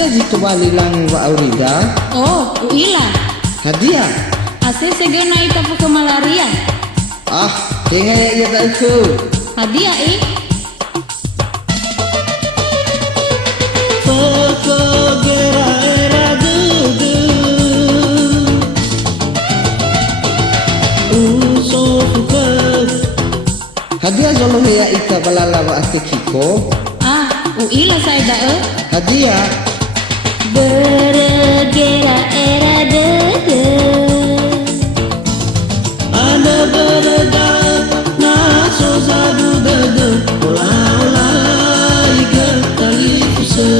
hadiah jitu balilang wa aurida. Oh, uila. Hadiah. Ase segena itapu ke malaria. Ah, yang ayah iya tak itu. Hadiah Hadiah zolo ya ita balala wa ake kiko. Ah, uila saya dah. Hadiah. Bergera era dede. Ada berda na so zadu dede. Ola ola ika tali kuse.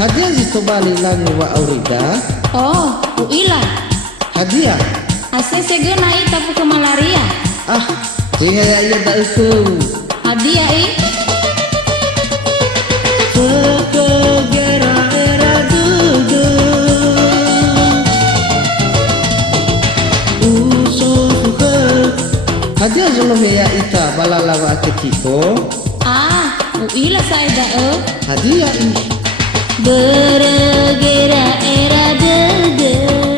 Hadiah jitu balilang wa aurida. Oh, uila. Hadiah. Ase segena itapu ke malaria. Ah, yang ayah iya tak itu. Hadiah Hadiah zolo ya ita balala wa ake kiko. Ah, uila saya dah. Hadiah. Bergera era dede.